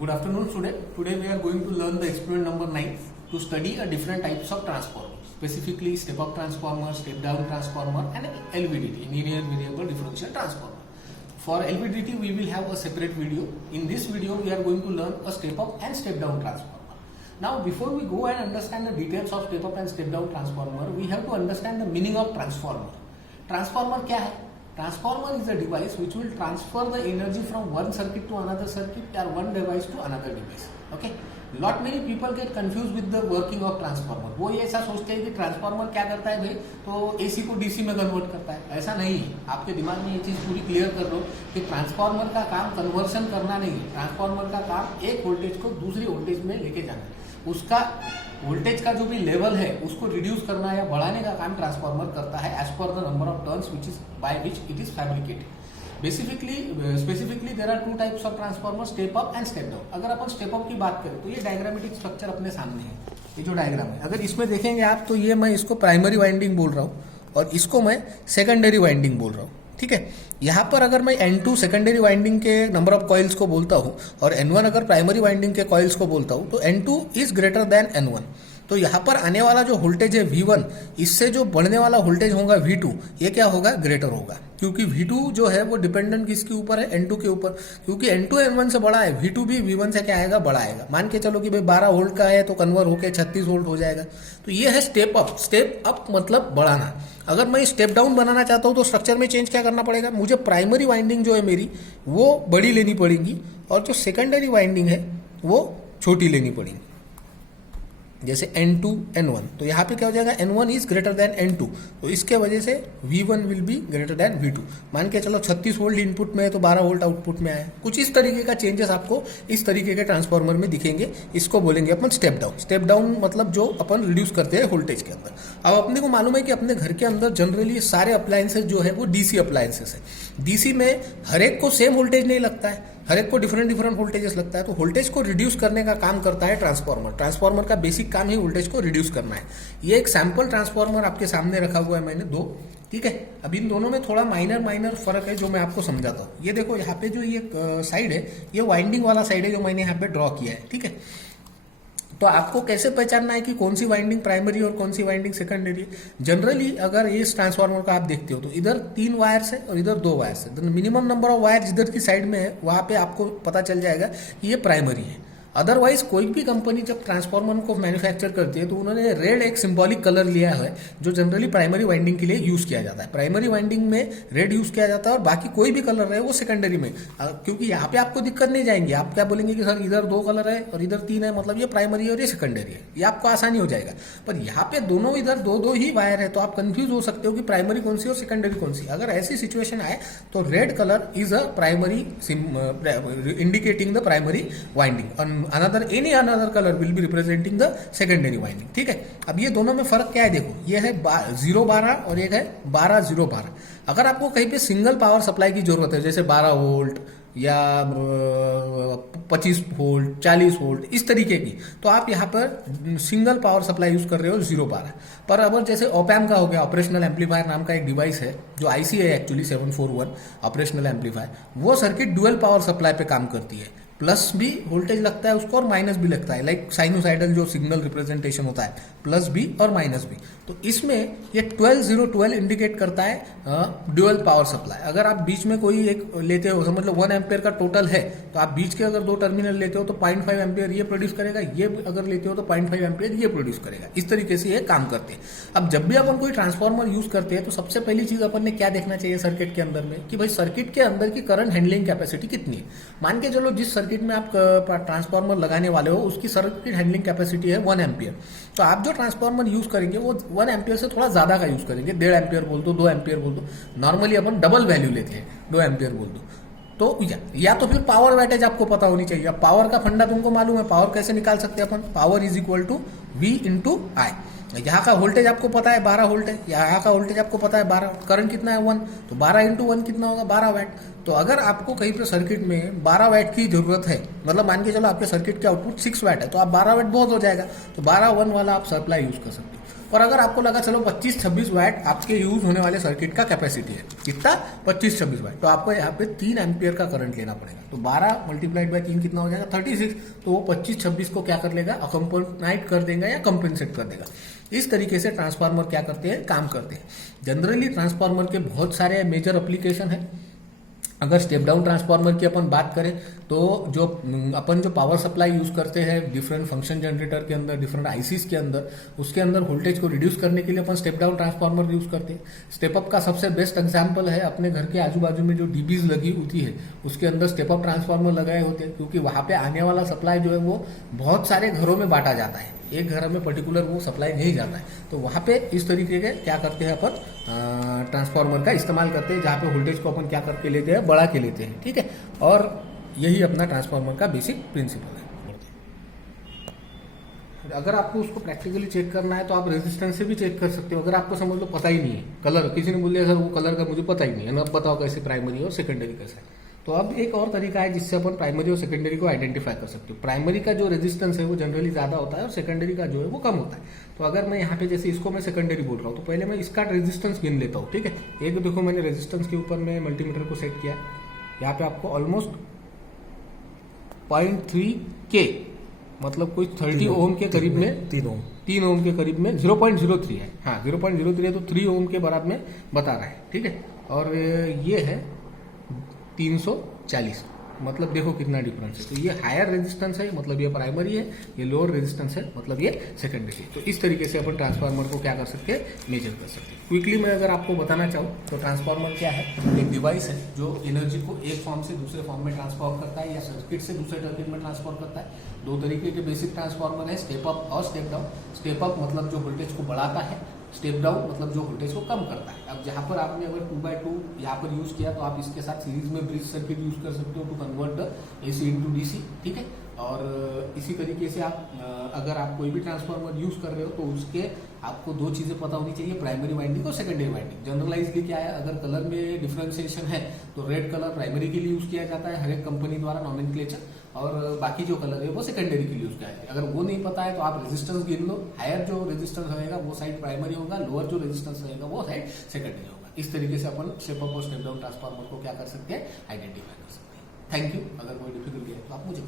Good afternoon, student. Today we are going to learn the experiment number 9 to study a different types of transformers, specifically step-up transformer, step-down transformer and LVDT, linear variable differential transformer. For LVDT we will have a separate video. In this video we are going to learn a step-up and step-down transformer. Now before we go and understand the details of step-up and step-down transformer, we have to understand the meaning of transformer. Transformer क्या है? Transformer is a device which will transfer the energy from one circuit to another circuit or one device to another device. Okay. Lot many people get confused with the working of transformer. वो ये ऐसा सोचते हैं कि transformer क्या करता है भाई, तो एसी को डीसी में कन्वर्ट करता है. ऐसा नहीं है. आपके दिमाग में ये चीज पूरी क्लियर कर लो कि ट्रांसफार्मर का काम कन्वर्शन करना नहीं है. ट्रांसफार्मर का काम एक वोल्टेज को दूसरी वोल्टेज में लेके जाना है. उसका वोल्टेज का जो भी लेवल है उसको रिड्यूस करना या बढ़ाने का काम ट्रांसफार्मर करता है as per the number of turns which is by which it is fabricated. Specifically there are two types of transformer, step up and step down. अगर अपन स्टेप अप की बात करें तो ये डायग्रामेटिक स्ट्रक्चर अपने सामने है. ये जो डायग्राम है, अगर इसमें देखेंगे आप तो ये मैं इसको प्राइमरी वाइंडिंग बोल रहा हूँ और इसको मैं सेकेंडरी वाइंडिंग बोल रहा हूँ. ठीक है. यहाँ पर अगर मैं N2 सेकेंडरी वाइंडिंग के नंबर ऑफ कॉइल्स को बोलता हूँ और N1 अगर प्राइमरी वाइंडिंग के कॉइल्स को बोलता हूँ तो N2 is greater than N1. तो यहाँ पर आने वाला जो वोल्टेज है V1, इससे जो बढ़ने वाला वोल्टेज होगा V2, ये क्या होगा? ग्रेटर होगा. क्योंकि V2 जो है वो डिपेंडेंट किसके ऊपर है? N2 के ऊपर. क्योंकि N2 N1 से बड़ा है, V2 भी V1 से क्या आएगा? बड़ा आएगा. मान के चलो कि भाई 12 वोल्ट का है तो कन्वर्ट होकर 36 वोल्ट हो जाएगा. तो ये है स्टेप अप. स्टेप अप मतलब बढ़ाना. अगर मैं स्टेप डाउन बनाना चाहता हूँ तो स्ट्रक्चर में चेंज क्या करना पड़ेगा? मुझे प्राइमरी वाइंडिंग जो है मेरी वो बड़ी लेनी पड़ेगी और जो सेकेंडरी वाइंडिंग है वो छोटी लेनी पड़ेगी. जैसे N2 N1, तो यहाँ पे क्या हो जाएगा? N1 is greater than N2, तो इसके वजह से V1 will be greater than V2. मान के चलो 36 वोल्ट इनपुट में है तो 12 वोल्ट आउटपुट में आया. कुछ इस तरीके का चेंजेस आपको इस तरीके के ट्रांसफार्मर में दिखेंगे. इसको बोलेंगे अपन स्टेप डाउन. स्टेप डाउन मतलब जो अपन रिड्यूस करते हैं वोल्टेज के अंदर. अब अपने को मालूम है कि अपने घर के अंदर जनरली सारे अप्लायंसेस जो है वो डीसी अप्लायंसेस है. डीसी में हर एक को सेम वोल्टेज नहीं लगता है, हर एक को डिफरेंट वोल्टेजेस लगता है. तो वोल्टेज को रिड्यूस करने का काम करता है ट्रांसफार्मर. ट्रांसफार्मर का बेसिक काम ही वोल्टेज को रिड्यूस करना है. ये एक सैंपल ट्रांसफार्मर आपके सामने रखा हुआ है मैंने दो. ठीक है. अब इन दोनों में थोड़ा माइनर फर्क है जो मैं आपको समझाता हूँ. ये देखो यहाँ पे जो ये साइड है ये वाइंडिंग वाला साइड है जो मैंने यहाँ पे ड्रॉ किया है. ठीक है. तो आपको कैसे पहचानना है कि कौन सी वाइंडिंग प्राइमरी और कौन सी वाइंडिंग सेकेंडरी है? जनरली अगर इस ट्रांसफार्मर का आप देखते हो तो इधर 3 वायर्स है और इधर 2 वायर्स है. तो मिनिमम नंबर ऑफ वायर्स इधर की साइड में है, वहां पे आपको पता चल जाएगा कि ये प्राइमरी है. अदरवाइज कोई भी कंपनी जब ट्रांसफार्मर को मैन्युफैक्चर करती है तो उन्होंने रेड एक सिंबॉलिक कलर लिया है जो जनरली प्राइमरी वाइंडिंग के लिए यूज किया जाता है. प्राइमरी वाइंडिंग में रेड यूज किया जाता है और बाकी कोई भी कलर है वो सेकेंडरी में. क्योंकि यहाँ पे आपको दिक्कत नहीं जाएंगी. आप क्या बोलेंगे कि सर इधर 2 कलर है और इधर 3 है, मतलब ये प्राइमरी है और ये सेकेंडरी है. ये आपको आसानी हो जाएगा. पर यहाँ पे दोनों इधर 2 ही वायर है तो आप कंफ्यूज हो सकते हो कि प्राइमरी कौन सी और सेकेंडरी कौन सी. अगर ऐसी सिचुएशन आए तो red colour is a primary indicating the primary winding. Another colour will be representing the secondary winding. ठीक है. अब ये दोनों में फर्क क्या है? देखो ये है 0-12 और एक है 12-0-12. अगर आपको कहीं पे सिंगल पावर सप्लाई की जरूरत है जैसे 12 वोल्ट या 25 वोल्ट 40 वोल्ट इस तरीके की, तो आप यहाँ पर सिंगल पावर सप्लाई यूज कर रहे हो 0-12. पर अगर जैसे ऑपैम्प का हो गया, ऑपरेशनल एम्पलीफायर नाम का एक डिवाइस है जो आईसी है एक्चुअली 741 ऑपरेशनल एम्पलीफायर, वो सर्किट डुअल पावर सप्लाई पे काम करती है. प्लस भी वोल्टेज लगता है उसको और माइनस भी लगता है. लाइक साइनोसाइडल जो सिग्नल रिप्रेजेंटेशन होता है, प्लस भी और माइनस भी. तो इसमें ये 12-0-12 इंडिकेट करता है ड्यूअल पावर सप्लाई. अगर आप बीच में कोई एक लेते हो, समझ लो 1 एम्पियर का टोटल है, तो आप बीच के अगर 2 टर्मिनल लेते हो तो 0.5 एम्पियर ये प्रोड्यूस करेगा, ये अगर लेते हो तो 0.5 एम्पियर ये प्रोड्यूस करेगा. इस तरीके से ये काम करते हैं. अब जब भी अपन कोई ट्रांसफार्मर यूज करते हैं तो सबसे पहली चीज अपन ने क्या देखना चाहिए सर्किट के अंदर में, कि भाई सर्किट के अंदर की करंट हैंडलिंग कैपेसिटी कितनी है. मान के चलो जिस सर्किट में आप ट्रांसफार्मर लगाने वाले हो उसकी सर्किट हैंडलिंग कैपेसिटी है 1 एम्पियर. तो आप जो ट्रांसफार्मर यूज करेंगे वो 1 एम्पियर से थोड़ा ज्यादा का यूज करेंगे. 1.5 एम्पियर बोल दो, 2 एम्पियर बोल दो. नॉर्मली अपन डबल वैल्यू लेते हैं, 2 एम्पियर बोल दो. तो या तो फिर पावर वैटेज आपको पता होनी चाहिए. अब पावर का फंडा तुमको मालूम है. पावर कैसे निकाल सकते हैं अपन? Power is equal to V into I. यहाँ का वोल्टेज आपको पता है 12 वोल्ट है, यहाँ का वोल्टेज आपको पता है 12, करंट कितना है 1, तो 12 इंटू 1 कितना होगा? 12 वैट. तो अगर आपको कहीं पे सर्किट में 12 वैट की जरूरत है, मतलब मान के चलो आपके सर्किट के आउटपुट 6 वैट है, तो आप 12 वैट बहुत हो जाएगा, तो 12 1 वाला आप सप्लाई यूज कर सकते हो. और अगर आपको लगा चलो 25-26 वाट आपके यूज होने वाले सर्किट का कैपेसिटी है, कितना 25-26 वाट, तो आपको यहाँ पे 3 एम्पियर का करंट लेना पड़ेगा। तो 12 मल्टीप्लाइड बाय 3 कितना हो जाएगा 36। तो वो 25-26 को क्या कर लेगा, अकम्पनाइट कर देगा या कंपेंसेट कर देगा। इस तरीके से ट्रांसफार्मर क्या करते हैं, काम करते हैं। जनरली ट्रांसफार्मर के बहुत सारे मेजर एप्लीकेशन है। अगर स्टेप डाउन ट्रांसफार्मर की अपन बात करें तो जो अपन जो पावर सप्लाई यूज करते हैं डिफरेंट फंक्शन जनरेटर के अंदर, डिफरेंट आईसीज के अंदर, उसके अंदर वोल्टेज को रिड्यूस करने के लिए अपन स्टेप डाउन ट्रांसफार्मर यूज करते हैं। स्टेप अप का सबसे बेस्ट एग्जांपल है अपने घर के आजू बाजू में जो डीबीज लगी होती है उसके अंदर स्टेप अप ट्रांसफार्मर लगाए होते हैं, क्योंकि वहां पे आने वाला सप्लाई जो है वो बहुत सारे घरों में बांटा जाता है, एक घर में पर्टिकुलर वो सप्लाई नहीं जाता है। तो वहां पे इस तरीके के क्या करते हैं अपन ट्रांसफार्मर का इस्तेमाल करते हैं, जहां पे वोल्टेज को अपन क्या करके लेते हैं, बढ़ा के लेते हैं, ठीक है। और यही अपना ट्रांसफार्मर का बेसिक प्रिंसिपल है। अगर आपको उसको प्रैक्टिकली चेक करना है तो आप रेजिस्टेंस से भी चेक कर सकते हो। अगर आपको समझ लो पता ही नहीं है कलर, किसी ने बोल दिया सर वो कलर का मुझे पता ही नहीं है, अब बताओ कैसे प्राइमरी और सेकेंडरी कैसा है। तो अब एक और तरीका है जिससे अपन प्राइमरी और सेकेंडरी को आइडेंटिफाई कर सकते हो। प्राइमरी का जो रेजिस्टेंस है वो जनरली ज्यादा होता है और सेकेंडरी का जो है वो कम होता है। तो अगर मैं यहाँ पे जैसे इसको मैं सेकेंडरी बोल रहा हूँ तो पहले मैं इसका रेजिस्टेंस गिन लेता हूँ, ठीक है। एक देखो मैंने रेजिस्टेंस के ऊपर में मल्टीमीटर को सेट किया, यहाँ पे आपको ऑलमोस्ट 0.3K मतलब कोई 30 ओम के करीब में, 3 ओम के करीब में 0.03 है, हाँ 0.03 है, तो 3 ओम के बराबर में बता रहा है, ठीक है। और ये है 340, मतलब देखो कितना डिफरेंस है। तो ये हायर रेजिस्टेंस है मतलब ये प्राइमरी है, ये लोअर रेजिस्टेंस है मतलब ये सेकेंडरी है। तो इस तरीके से अपन ट्रांसफार्मर को क्या कर सकते हैं, मेजर कर सकते हैं। क्विकली मैं अगर आपको बताना चाहूँ तो ट्रांसफार्मर क्या है, एक डिवाइस है जो एनर्जी को एक फॉर्म से दूसरे फॉर्म में ट्रांसफॉर्म करता है या सर्किट से दूसरे सर्किट में ट्रांसफॉर्म करता है। 2 तरीके के बेसिक ट्रांसफार्मर है, स्टेप अप और स्टेप डाउन। स्टेप अप मतलब जो वोल्टेज को बढ़ाता है, स्टेप डाउन मतलब जो वोल्टेज को कम करता है। अब जहां पर आपने अगर 2x2 यहाँ पर यूज किया तो आप इसके साथ सीरीज में ब्रिज सर्किट यूज कर सकते हो to convert AC into DC, ठीक है। और इसी तरीके से आप अगर आप कोई भी ट्रांसफार्मर यूज कर रहे हो तो उसके आपको 2 चीजें पता होनी चाहिए, प्राइमरी वाइंडिंग और सेकेंडरी वाइंडिंग। जनरलाइजली क्या है, अगर कलर में डिफरेंशिएशन है तो रेड कलर प्राइमरी के लिए यूज किया जाता है हर एक कंपनी द्वारा नॉमेनक्लेचर, और बाकी जो कलर है वो सेकेंडरी के लिए यूज किया जाता है। अगर वो नहीं पता है तो आप रेजिस्टेंस गिन लो, हायर जो रेजिस्टेंस रहेगा वो साइड प्राइमरी होगा, लोअर जो रेजिस्टेंस रहेगा वो साइड सेकेंडरी होगा। इस तरीके से अपन स्टेप अप और स्टेप डाउन ट्रांसफार्मर को क्या कर सकते हैं, आइडेंटिफाई कर सकते हैं। Thank you. अगर कोई डिफिकल्टी है तो आप मुझे